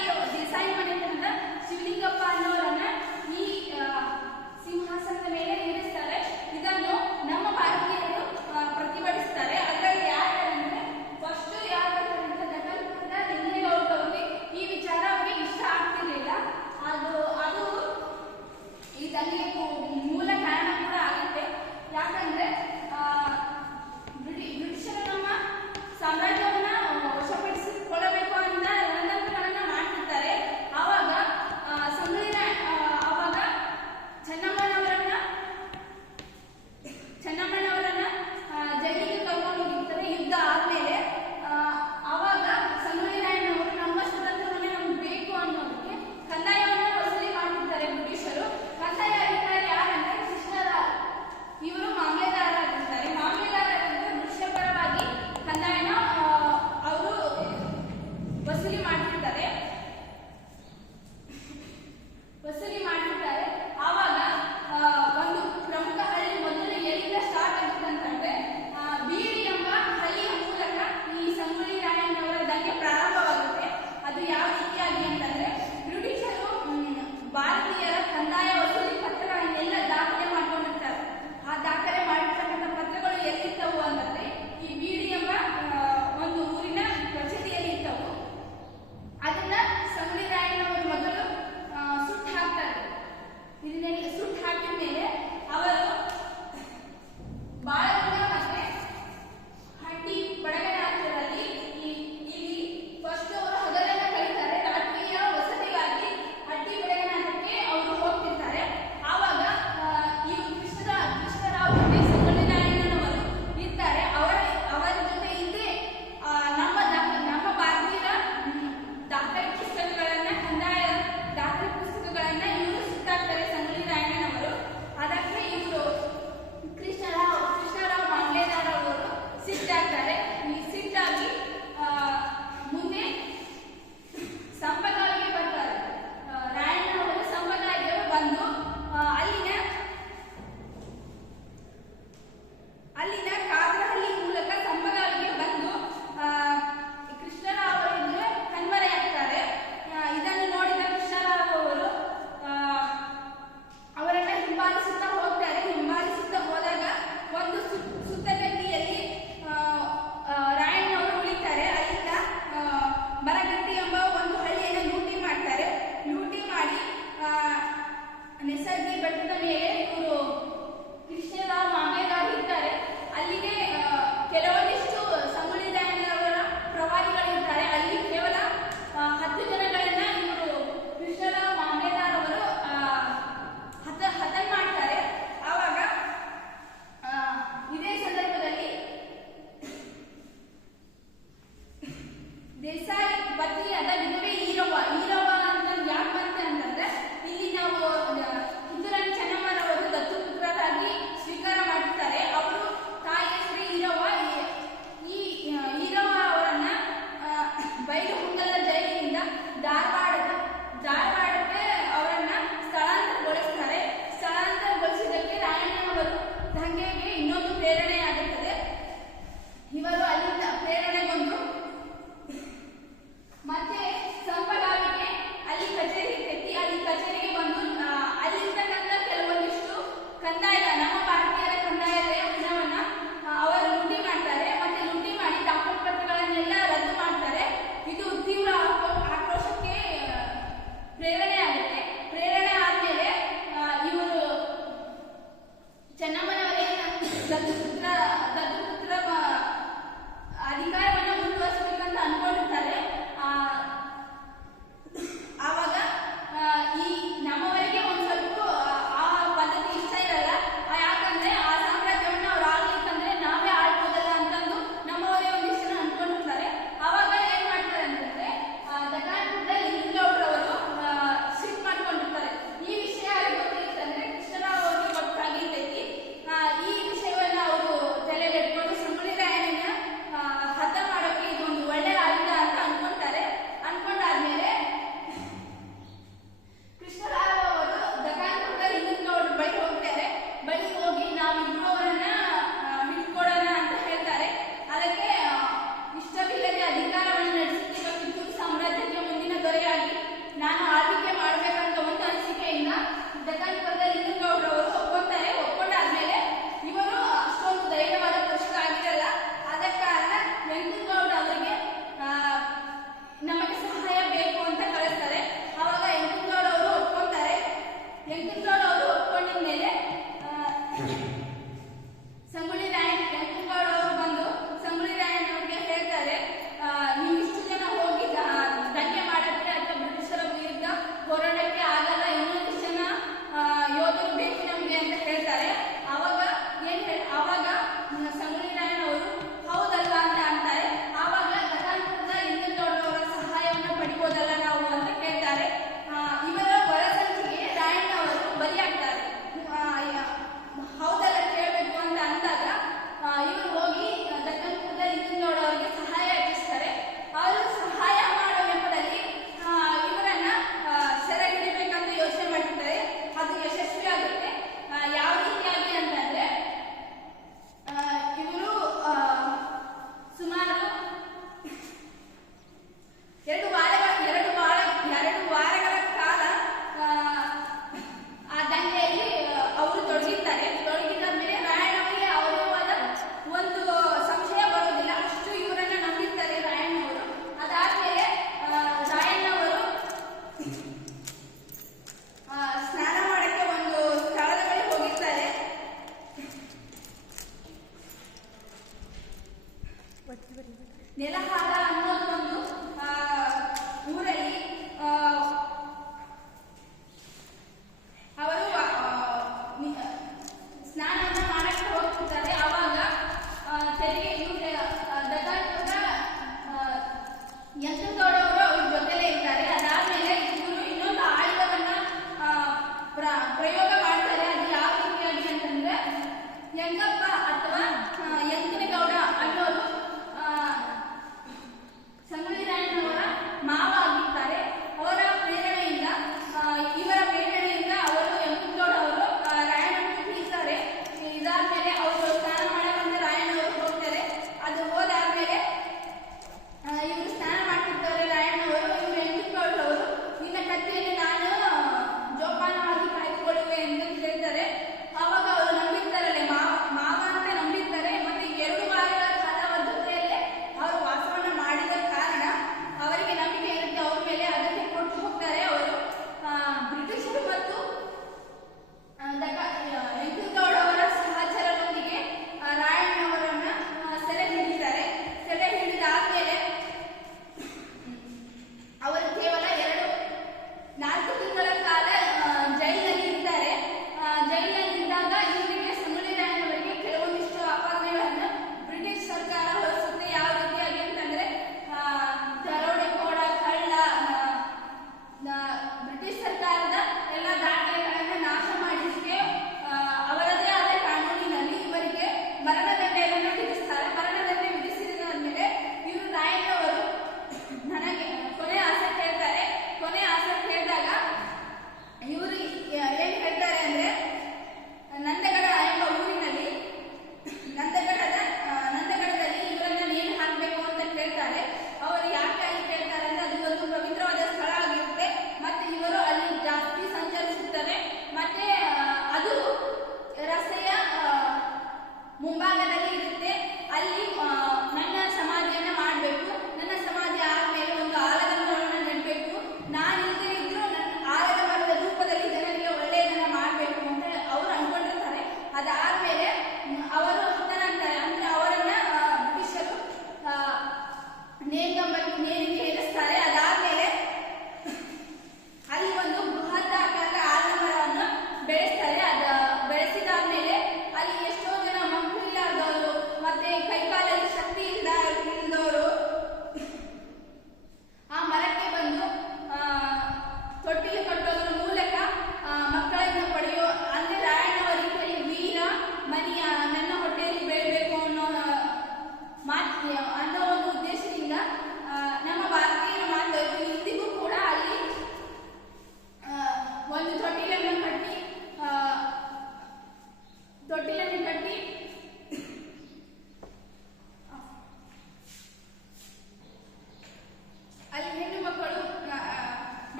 ದೇಸಾಯಿ ದೇಸಾಯಿ ಮನೆತನದ ಶಿವಲಿಂಗಪ್ಪ ಅನ್ನೋರನ್ನ